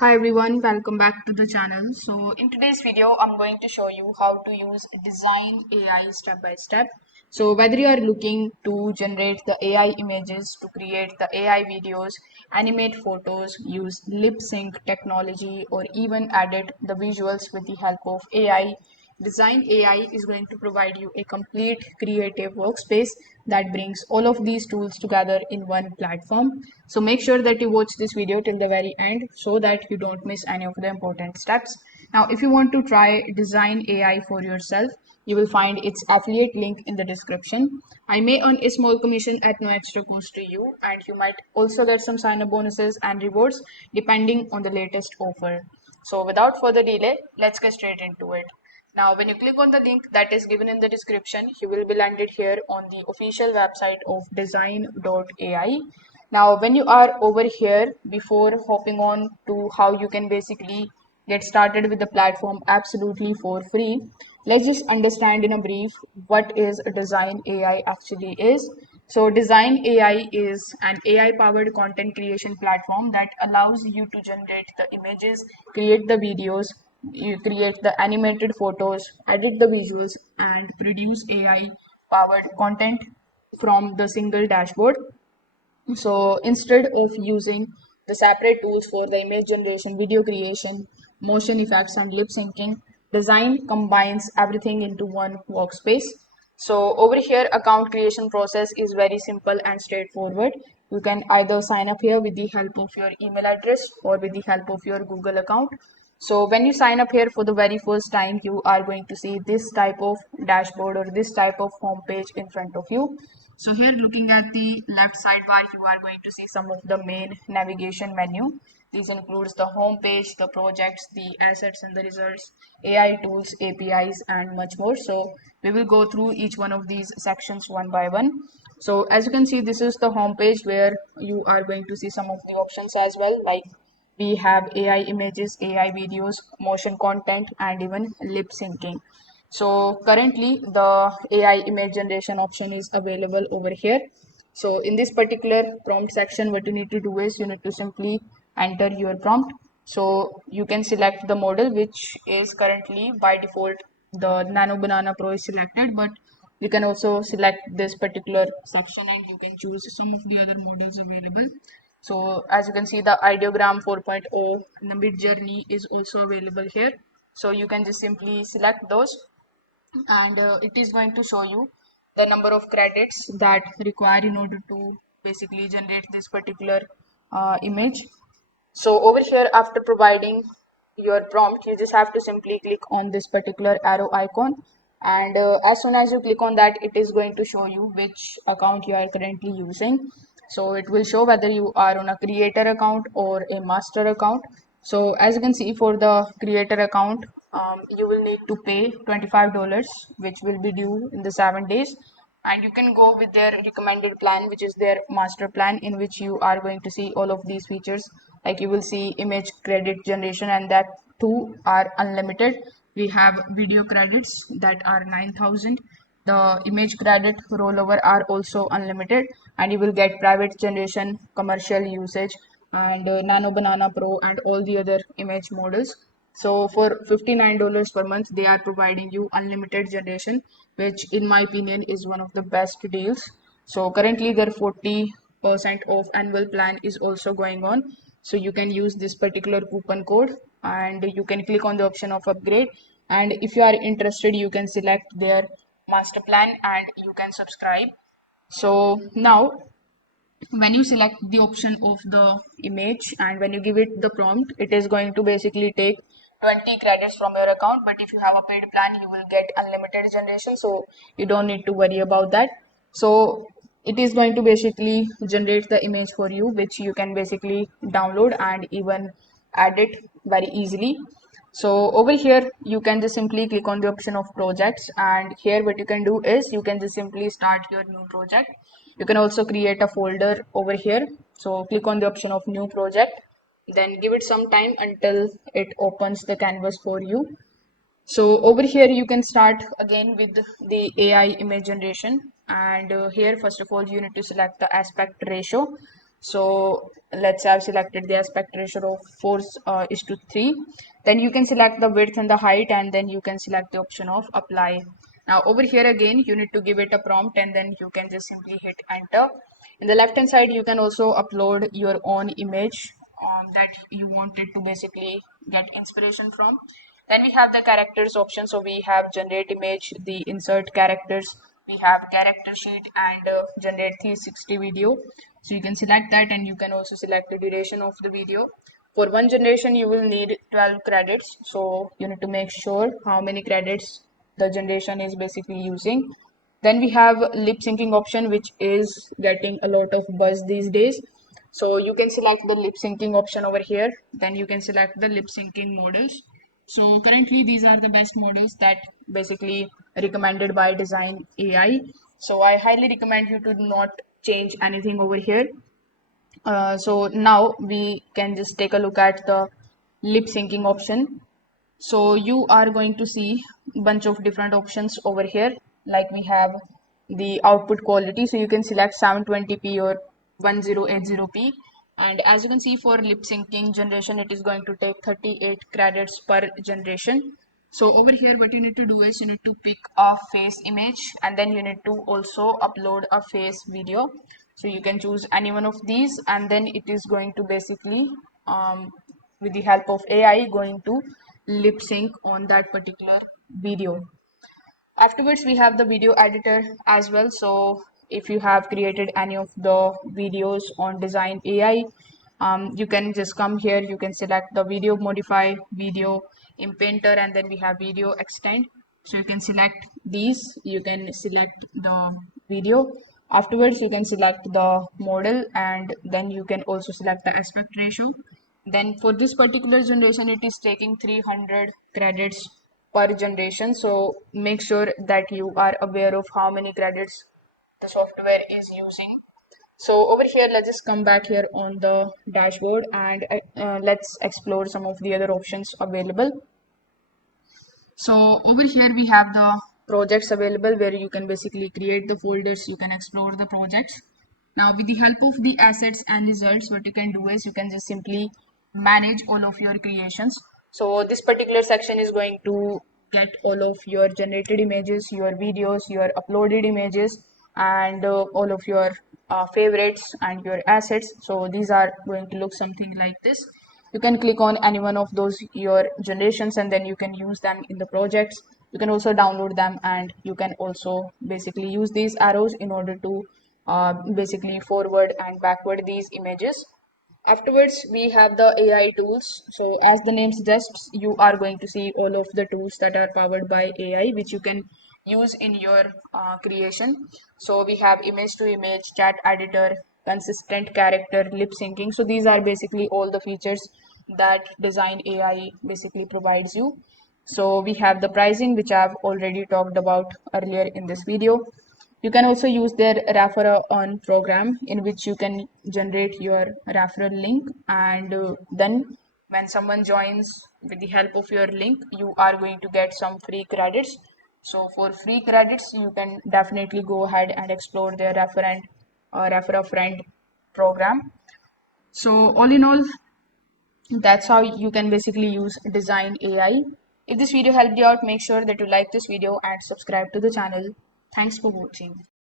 Hi everyone, welcome back to the channel. So in today's video, I'm going to show you how to use Dzine AI step by step. So whether you are looking to generate the AI images, to create the AI videos, animate photos, use lip sync technology, or even edit the visuals with the help of AI, Dzine AI is going to provide you a complete creative workspace that brings all of these tools together in one platform. So make sure that you watch this video till the very end so that you don't miss any of the important steps. Now, if you want to try Dzine AI for yourself, you will find its affiliate link in the description. I may earn a small commission at no extra cost to you, and you might also get some sign up bonuses and rewards depending on the latest offer. So without further delay, let's get straight into it. Now, when you click on the link that is given in the description, you will be landed here on the official website of Dzine.ai. Now, when you are over here, before hopping on to how you can basically get started with the platform absolutely for free, let's just understand in a brief what is Dzine AI actually is. So Dzine AI is an AI powered content creation platform that allows you to generate the images, create the videos, you create the animated photos, edit the visuals, and produce AI powered content from the single dashboard. So instead of using the separate tools for the image generation, video creation, motion effects, and lip syncing, Design combines everything into one workspace. So over here, account creation process is very simple and straightforward. You can either sign up here with the help of your email address or with the help of your Google account. So when you sign up here for the very first time, you are going to see this type of dashboard or this type of home page in front of you. So here looking at the left sidebar, you are going to see some of the main navigation menu. These includes the home page, the projects, the assets and the results, AI tools, APIs, and much more. So we will go through each one of these sections one by one. So as you can see, this is the home page where you are going to see some of the options as well, like we have AI images, AI videos, motion content, and even lip syncing. So currently the AI image generation option is available over here. So in this particular prompt section, what you need to do is you need to simply enter your prompt. So you can select the model, which is currently by default the Nano Banana Pro is selected, but you can also select this particular section and you can choose some of the other models available. So as you can see, the ideogram 4.0 and the mid journey is also available here. So you can just simply select those and it is going to show you the number of credits that require in order to basically generate this particular image. So over here, after providing your prompt, you just have to simply click on this particular arrow icon. And as soon as you click on that, it is going to show you which account you are currently using. So it will show whether you are on a creator account or a master account. So as you can see, for the creator account, you will need to pay $25, which will be due in the 7 days. And you can go with their recommended plan, which is their master plan, in which you are going to see all of these features. Like you will see image credit generation, and that too are unlimited. We have video credits that are 9,000. The image credit rollover are also unlimited, and you will get private generation, commercial usage, and Nano Banana Pro, and all the other image models. So for $59 per month, they are providing you unlimited generation, which in my opinion is one of the best deals. So currently their 40% off annual plan is also going on. So you can use this particular coupon code and you can click on the option of upgrade. And if you are interested, you can select their master plan and you can subscribe. So now when you select the option of the image and when you give it the prompt, it is going to basically take 20 credits from your account. But if you have a paid plan, you will get unlimited generation, so you don't need to worry about that. So it is going to basically generate the image for you, which you can basically download and even edit very easily. So over here, you can just simply click on the option of projects, and here what you can do is you can just simply start your new project. You can also create a folder over here. So click on the option of new project, then give it some time until it opens the canvas for you. So over here you can start again with the AI image generation, and here first of all you need to select the aspect ratio. So let's say I've selected the aspect ratio of 4:3. Then you can select the width and the height, and then you can select the option of apply. Now over here again, you need to give it a prompt, and then you can just simply hit enter. In the left hand side, you can also upload your own image that you wanted to basically get inspiration from. Then we have the characters option. So we have generate image, the insert characters, we have character sheet, and generate 360 video. So you can select that, and you can also select the duration of the video. For one generation, you will need 12 credits. So you need to make sure how many credits the generation is basically using. Then we have lip syncing option, which is getting a lot of buzz these days. So you can select the lip syncing option over here. Then you can select the lip syncing models. So currently these are the best models that basically recommended by Dzine AI. So I highly recommend you to not change anything over here. So now we can just take a look at the lip syncing option. So you are going to see a bunch of different options over here. Like we have the output quality. So you can select 720p or 1080p. And as you can see, for lip syncing generation, it is going to take 38 credits per generation. So over here, what you need to do is you need to pick a face image, and then you need to also upload a face video. So you can choose any one of these, and then it is going to basically with the help of AI going to lip sync on that particular video. Afterwards, we have the video editor as well. So if you have created any of the videos on Dzine AI, you can just come here, you can select the video modify, video in painter, and then we have video extend. So you can select these, you can select the video. Afterwards, you can select the model, and then you can also select the aspect ratio. Then for this particular generation, it is taking 300 credits per generation. So make sure that you are aware of how many credits the software is using. So over here, let's just come back here on the dashboard, and let's explore some of the other options available. So over here we have the projects available, where you can basically create the folders, you can explore the projects. Now with the help of the assets and results, what you can do is you can just simply manage all of your creations. So this particular section is going to get all of your generated images, your videos, your uploaded images, and all of your favorites and your assets. So these are going to look something like this. You can click on any one of those your generations, and then you can use them in the projects. You can also download them, and you can also basically use these arrows in order to basically forward and backward these images. Afterwards, we have the AI tools. So as the name suggests, you are going to see all of the tools that are powered by AI, which you can use in your creation. So we have image to image, chat editor, consistent character, lip syncing. So these are basically all the features that Dzine AI basically provides you. So we have the pricing, which I've already talked about earlier in this video. You can also use their referral on program, in which you can generate your referral link, and then when someone joins with the help of your link, you are going to get some free credits. So for free credits, you can definitely go ahead and explore their refer a friend program. So all in all, that's how you can basically use Dzine AI. If this video helped you out, make sure that you like this video and subscribe to the channel. Thanks for watching.